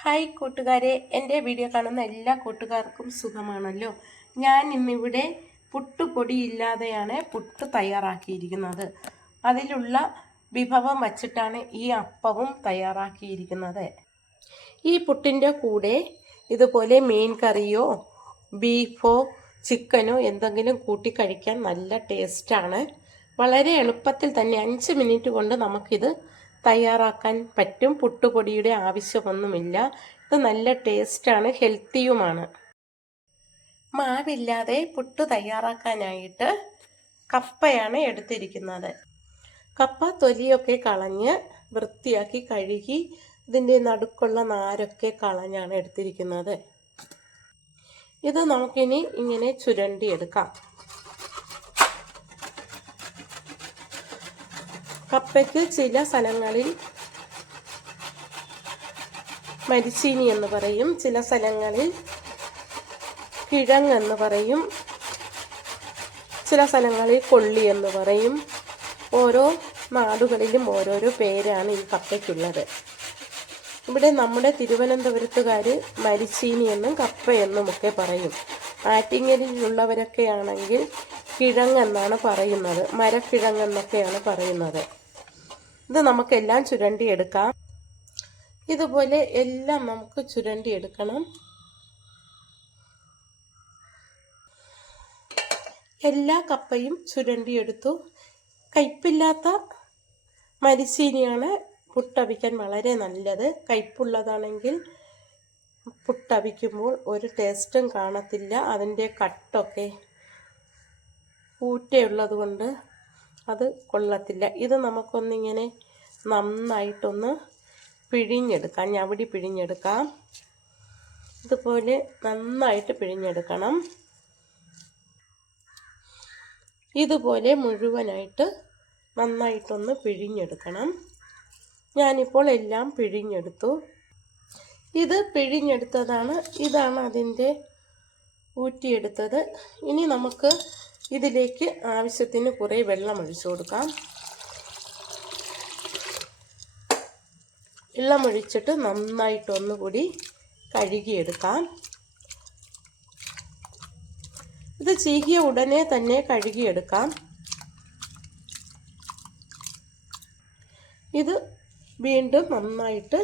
Hi കൂട്ടുകാരെ, എൻ്റെ video കാണുന്ന എല്ലാ കൂട്ടുകാർക്കും സുഖമാണല്ലോ. ഞാൻ ഇന്നിവിടെ പുട്ടുപൊടിയില്ലാതെയാണ് പുട്ട് തയ്യാറാക്കിയിരിക്കുന്നത്. അതിലുള്ള വിഭവം വച്ചിട്ടാണ് ഈ അപ്പവും തയ്യാറാക്കിയിരിക്കുന്നത്. ഈ പുട്ടിൻ്റെ കൂടെ ഇതുപോലെ മീൻ കറിയോ ബീഫോ ചിക്കനോ എന്തെങ്കിലും കൂട്ടി കഴിക്കാൻ നല്ല ടേസ്റ്റാണ്. വളരെ എളുപ്പത്തിൽ തന്നെ 5 മിനിറ്റ് കൊണ്ട് നമുക്കിത് തയ്യാറാക്കാൻ പറ്റും. പുട്ടുപൊടിയുടെ ആവശ്യമൊന്നുമില്ല. ഇത് നല്ല ടേസ്റ്റാണ്, ഹെൽത്തിയുമാണ്. മാവില്ലാതെ പുട്ട് തയ്യാറാക്കാനായിട്ട് കപ്പയാണ് എടുത്തിരിക്കുന്നത്. കപ്പ തൊലിയൊക്കെ കളഞ്ഞ് വൃത്തിയാക്കി കഴുകി ഇതിൻ്റെ നടുക്കുള്ള നാരൊക്കെ കളഞ്ഞാണ് എടുത്തിരിക്കുന്നത്. ഇത് നമുക്കിനി ഇങ്ങനെ ചുരണ്ടിയെടുക്കാം. കപ്പയ്ക്ക് ചില സ്ഥലങ്ങളിൽ മരിച്ചീനി എന്ന് പറയും, ചില സ്ഥലങ്ങളിൽ കിഴങ്ങെന്ന് പറയും, ചില സ്ഥലങ്ങളിൽ കൊള്ളി എന്ന് പറയും. ഓരോ നാടുകളിലും ഓരോരോ പേരാണ് ഈ കപ്പയ്ക്കുള്ളത്. ഇവിടെ നമ്മുടെ തിരുവനന്തപുരത്തുകാർ മരിച്ചീനി എന്നും കപ്പയെന്നുമൊക്കെ പറയും. ആറ്റിങ്ങലിലുള്ളവരൊക്കെ ആണെങ്കിൽ കിഴങ്ങെന്നാണ് പറയുന്നത്, മരക്കിഴങ്ങെന്നൊക്കെയാണ് പറയുന്നത്. ഇത് നമുക്കെല്ലാം ചുരണ്ടിയെടുക്കാം. ഇതുപോലെ എല്ലാം നമുക്ക് ചുരണ്ടിയെടുക്കണം. എല്ലാ കപ്പയും ചുരണ്ടിയെടുത്തു. കയ്പില്ലാത്ത മരിച്ചീനിയാണ് പുട്ടവിക്കാൻ വളരെ നല്ലത്. കയ്പുള്ളതാണെങ്കിൽ പുട്ടവിക്കുമ്പോൾ ഒരു ടേസ്റ്റും കാണത്തില്ല. അതിൻ്റെ കട്ടൊക്കെ ഊറ്റയുള്ളത് കൊണ്ട് അത് കൊള്ളത്തില്ല. ഇത് നമുക്കൊന്നിങ്ങനെ നന്നായിട്ടൊന്ന് പിഴിഞ്ഞെടുക്കാം, ഞവടി പിഴിഞ്ഞെടുക്കാം. ഇതുപോലെ നന്നായിട്ട് പിഴിഞ്ഞെടുക്കണം. ഇതുപോലെ മുഴുവനായിട്ട് നന്നായിട്ടൊന്ന് പിഴിഞ്ഞെടുക്കണം. ഞാനിപ്പോൾ എല്ലാം പിഴിഞ്ഞെടുത്തു. ഇത് പിഴിഞ്ഞെടുത്തതാണ്, ഇതാണ് അതിൻ്റെ ഊറ്റിയെടുത്തത്. ഇനി നമുക്ക് ഇതിലേക്ക് ആവശ്യത്തിന് കുറേ വെള്ളം ഒഴിച്ചു കൊടുക്കാം. വെള്ളമൊഴിച്ചിട്ട് നന്നായിട്ടൊന്നുകൂടി കഴുകിയെടുക്കാം. ഇത് ചീകിയ ഉടനെ തന്നെ കഴുകിയെടുക്കാം. ഇത് വീണ്ടും നന്നായിട്ട്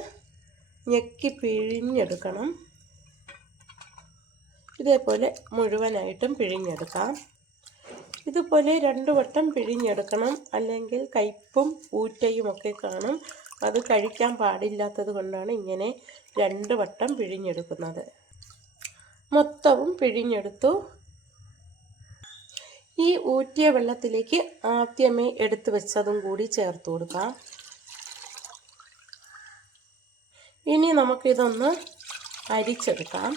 ഞെക്കി പിഴിഞ്ഞെടുക്കണം. ഇതേപോലെ മുഴുവനായിട്ടും പിഴിഞ്ഞെടുക്കാം. ഇതുപോലെ 2 വട്ടം പിഴിഞ്ഞെടുക്കണം, അല്ലെങ്കിൽ കയ്പും ഊറ്റയും ഒക്കെ കാണും. അത് കഴിക്കാൻ പാടില്ലാത്തത് കൊണ്ടാണ് ഇങ്ങനെ 2 വട്ടം പിഴിഞ്ഞെടുക്കുന്നത്. മൊത്തവും പിഴിഞ്ഞെടുത്തു. ഈ ഊറ്റിയ വെള്ളത്തിലേക്ക് ആദ്യമേ എടുത്തു വെച്ചതും കൂടി ചേർത്ത് കൊടുക്കാം. ഇനി നമുക്കിതൊന്ന് അരിച്ചെടുക്കാം.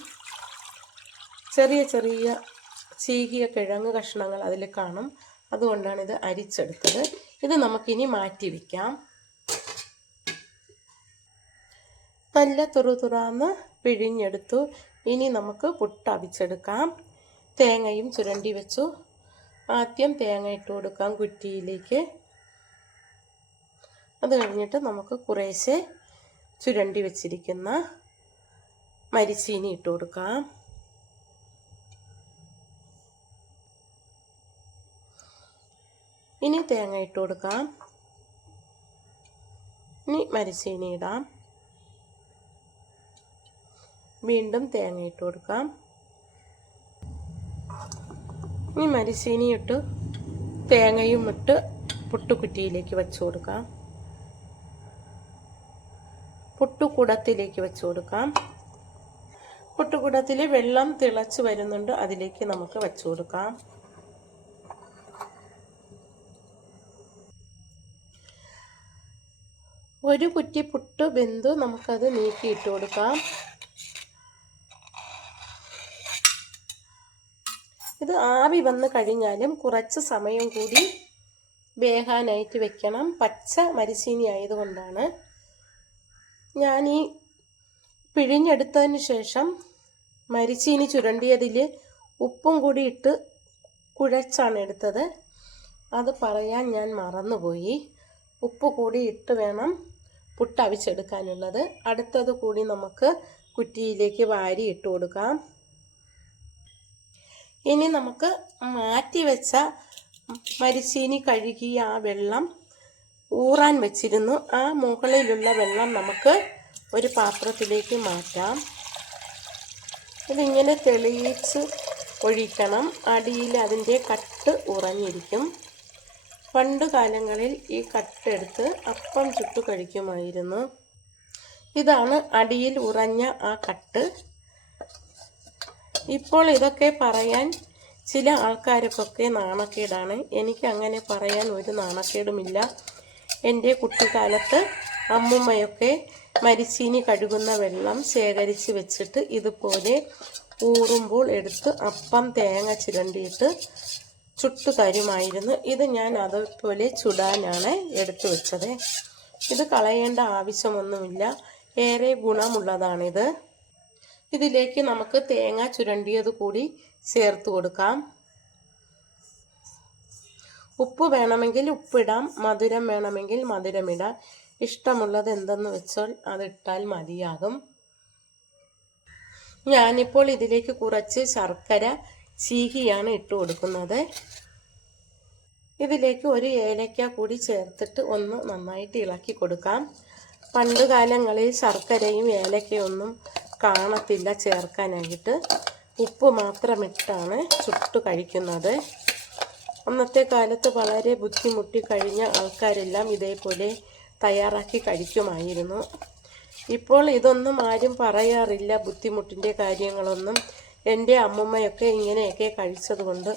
ചെറിയ ചെറിയ ചീകിയ കിഴങ്ങ് കഷ്ണങ്ങൾ അതിൽ കാണും, അതുകൊണ്ടാണ് ഇത് അരിച്ചെടുത്തത്. ഇത് നമുക്കിനി മാറ്റി വയ്ക്കാം. നല്ല തുറുതുറാന്ന് പിഴിഞ്ഞെടുത്തു. ഇനി നമുക്ക് പുട്ട് അവിച്ചെടുക്കാം. തേങ്ങയും ചുരണ്ടി വെച്ചു. ആദ്യം തേങ്ങ ഇട്ട് കൊടുക്കാം കുറ്റിയിലേക്ക്. അത് കഴിഞ്ഞിട്ട് നമുക്ക് കുറേശ്ശെ ചുരണ്ടി വെച്ചിരിക്കുന്ന മരിച്ചീനി ഇട്ട് കൊടുക്കാം. ഇനി തേങ്ങ ഇട്ട് കൊടുക്കാം. ഇനി മരിച്ചീനി ഇടാം. വീണ്ടും തേങ്ങ ഇട്ട് കൊടുക്കാം. ഇനി മരിച്ചീനി ഇട്ട് തേങ്ങയും ഇട്ട് പുട്ടുകുറ്റിയിലേക്ക് വെച്ച് കൊടുക്കാം. പുട്ടുകുടത്തിലേക്ക് വെച്ച് കൊടുക്കാം. പുട്ടുകുടത്തിൽ വെള്ളം തിളച്ച് വരുന്നുണ്ട്, അതിലേക്ക് നമുക്ക് വെച്ച് കൊടുക്കാം. ഒരു കുറ്റി പുട്ട് വെന്തു, നമുക്കത് നീക്കിയിട്ട് കൊടുക്കാം. ഇത് ആവി വന്ന് കഴിഞ്ഞാലും കുറച്ച് സമയം കൂടി വേകാനായിട്ട് വെക്കണം. പച്ച മരിച്ചീനി ആയതുകൊണ്ടാണ്. ഞാൻ ഈ പിഴിഞ്ഞെടുത്തതിന് ശേഷം മരിച്ചീനി ചുരണ്ടിയതിൽ ഉപ്പും കൂടി ഇട്ട് കുഴച്ചാണ് എടുത്തത്. അത് പറയാൻ ഞാൻ മറന്നുപോയി. ഉപ്പ് കൂടി ഇട്ട് വേണം പുട്ട് അവിച്ചെടുക്കാനുള്ളത്. അടുത്തത് കൂടി നമുക്ക് കുറ്റിയിലേക്ക് വാരി ഇട്ട് കൊടുക്കാം. ഇനി നമുക്ക് മാറ്റി വെച്ച മരിച്ചീനി കഴുകിയ ആ വെള്ളം ഊറാൻ വെച്ചിരുന്നു. ആ മുകളിലുള്ള വെള്ളം നമുക്ക് ഒരു പാത്രത്തിലേക്ക് മാറ്റാം. ഇതിങ്ങനെ തെളിയിച്ച് ഒഴിക്കണം. അടിയിൽ അതിൻ്റെ കട്ട് ഉറഞ്ഞിരിക്കും. പണ്ട് കാലങ്ങളിൽ ഈ കട്ടെടുത്ത് അപ്പം ചുട്ടു കഴിക്കുമായിരുന്നു. ഇതാണ് അടിയിൽ ഉറഞ്ഞ ആ കട്ട്. ഇപ്പോൾ ഇതൊക്കെ പറയാൻ ചില ആൾക്കാർക്കൊക്കെ നാണക്കേടാണ്. എനിക്ക് അങ്ങനെ പറയാൻ ഒരു നാണക്കേടുമില്ല. എൻ്റെ കുട്ടിക്കാലത്ത് അമ്മുമ്മയൊക്കെ മരിച്ചീനി കഴുകുന്ന വെള്ളം ശേഖരിച്ച് വെച്ചിട്ട് ഇതുപോലെ ഊറുമ്പോൾ എടുത്ത് അപ്പം തേങ്ങ ചിരണ്ടിയിട്ട് ചുട്ടു തരുമായിരുന്നു. ഇത് ഞാൻ അതുപോലെ ചുടാനാണ് എടുത്തു വെച്ചത്. ഇത് കളയേണ്ട ആവശ്യമൊന്നുമില്ല. ഏറെ ഗുണമുള്ളതാണിത്. ഇതിലേക്ക് നമുക്ക് തേങ്ങ ചുരണ്ടിയത് കൂടി ചേർത്ത് കൊടുക്കാം. ഉപ്പ് വേണമെങ്കിൽ ഉപ്പിടാം, മധുരം വേണമെങ്കിൽ മധുരമിടാം. ഇഷ്ടമുള്ളത് എന്തെന്ന് വെച്ചാൽ അതിട്ടാൽ മതിയാകും. ഞാനിപ്പോൾ ഇതിലേക്ക് കുറച്ച് ശർക്കര ചീകിയാണ് ഇട്ട് കൊടുക്കുന്നത്. ഇതിലേക്ക് ഒരു ഏലക്ക കൂടി ചേർത്തിട്ട് ഒന്ന് നന്നായിട്ട് ഇളക്കി കൊടുക്കാം. പണ്ട് കാലങ്ങളിൽ ശർക്കരയും ഏലക്കയൊന്നും കാണത്തില്ല ചേർക്കാനായിട്ട്. ഉപ്പ് മാത്രമിട്ടാണ് ചുട്ടു കഴിക്കുന്നത്. അന്നത്തെ കാലത്ത് വളരെ ബുദ്ധിമുട്ടി കഴിഞ്ഞ ആൾക്കാരെല്ലാം ഇതേപോലെ തയ്യാറാക്കി കഴിക്കുമായിരുന്നു. ഇപ്പോൾ ഇതൊന്നും ആരും പറയാറില്ല, ബുദ്ധിമുട്ടിൻ്റെ കാര്യങ്ങളൊന്നും. എൻ്റെ അമ്മുമ്മയൊക്കെ ഇങ്ങനെയൊക്കെ കഴിച്ചതുകൊണ്ട്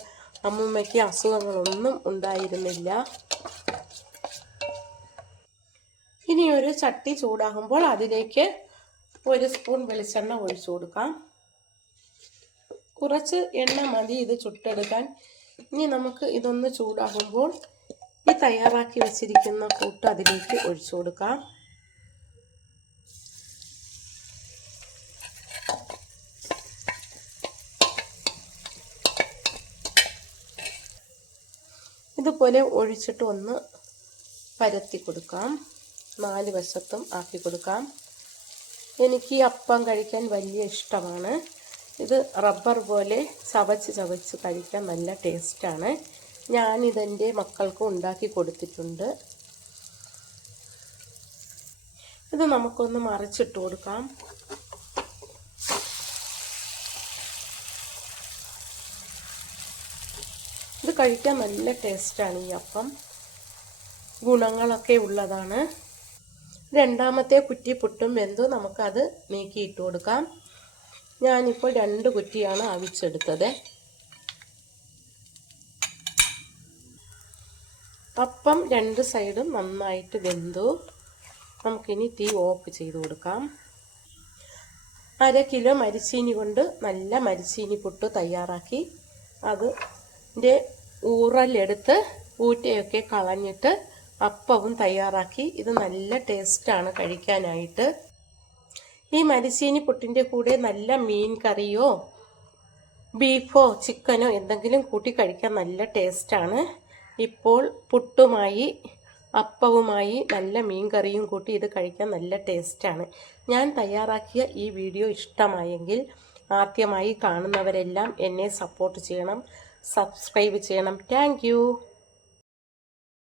അമ്മുമ്മയ്ക്ക് അസുഖങ്ങളൊന്നും ഉണ്ടായിരുന്നില്ല. ഇനി ഒരു ചട്ടി ചൂടാകുമ്പോൾ അതിലേക്ക് 1 സ്പൂൺ വെളിച്ചെണ്ണ ഒഴിച്ചു കൊടുക്കാം. കുറച്ച് എണ്ണ മതി ഇത് ചുട്ടെടുക്കാൻ. ഇനി നമുക്ക് ഇതൊന്ന് ചൂടാകുമ്പോൾ ഈ തയ്യാറാക്കി വെച്ചിരിക്കുന്ന കൂട്ട് അതിലേക്ക് ഒഴിച്ചു കൊടുക്കാം. ഇതുപോലെ ഒഴിച്ചിട്ട് ഒന്ന് പരത്തി കൊടുക്കാം. 4 വശത്തും ആക്കി കൊടുക്കാം. എനിക്ക് ഈ അപ്പം കഴിക്കാൻ വലിയ ഇഷ്ടമാണ്. ഇത് റബ്ബർ പോലെ ചവച്ച് ചവച്ച് കഴിക്കാൻ നല്ല ടേസ്റ്റാണ്. ഞാനിതെൻ്റെ മക്കൾക്ക് ഉണ്ടാക്കി കൊടുത്തിട്ടുണ്ട്. ഇത് നമുക്കൊന്ന് മറിച്ചിട്ട് കൊടുക്കാം. ഇത് കഴിക്കാൻ നല്ല ടേസ്റ്റാണ്. ഈ അപ്പം ഗുണങ്ങളൊക്കെ ഉള്ളതാണ്. രണ്ടാമത്തെ കുറ്റി പുട്ടും വെന്തു. നമുക്കത് നീക്കിയിട്ട് കൊടുക്കാം. ഞാനിപ്പോൾ 2 കുറ്റിയാണ് അവിച്ചെടുത്തത്. അപ്പം 2 സൈഡും നന്നായിട്ട് വെന്തു. നമുക്കിനി തീ ഓഫ് ചെയ്ത് കൊടുക്കാം. 1/2 കിലോ മരിച്ചീനി കൊണ്ട് നല്ല മരിച്ചീനി പുട്ട് തയ്യാറാക്കി. അതിൻ്റെ ഊറലെടുത്ത് ഊറ്റയൊക്കെ കളഞ്ഞിട്ട് അപ്പവും തയ്യാറാക്കി. ഇത് നല്ല ടേസ്റ്റാണ് കഴിക്കാനായിട്ട്. ഈ മരിച്ചീനി പുട്ടിൻ്റെ കൂടെ നല്ല മീൻ കറിയോ ബീഫോ ചിക്കനോ എന്തെങ്കിലും കൂട്ടി കഴിക്കാൻ നല്ല ടേസ്റ്റാണ്. ഇപ്പോൾ പുട്ടുമായി അപ്പവുമായി നല്ല മീൻ കറിയും കൂട്ടി ഇത് കഴിക്കാൻ നല്ല ടേസ്റ്റാണ്. ഞാൻ തയ്യാറാക്കിയ ഈ വീഡിയോ ഇഷ്ടമായെങ്കിൽ ആദ്യമായി കാണുന്നവരെല്ലാം എന്നെ സപ്പോർട്ട് ചെയ്യണം, സബ്സ്ക്രൈബ് ചെയ്യണം. Thank you.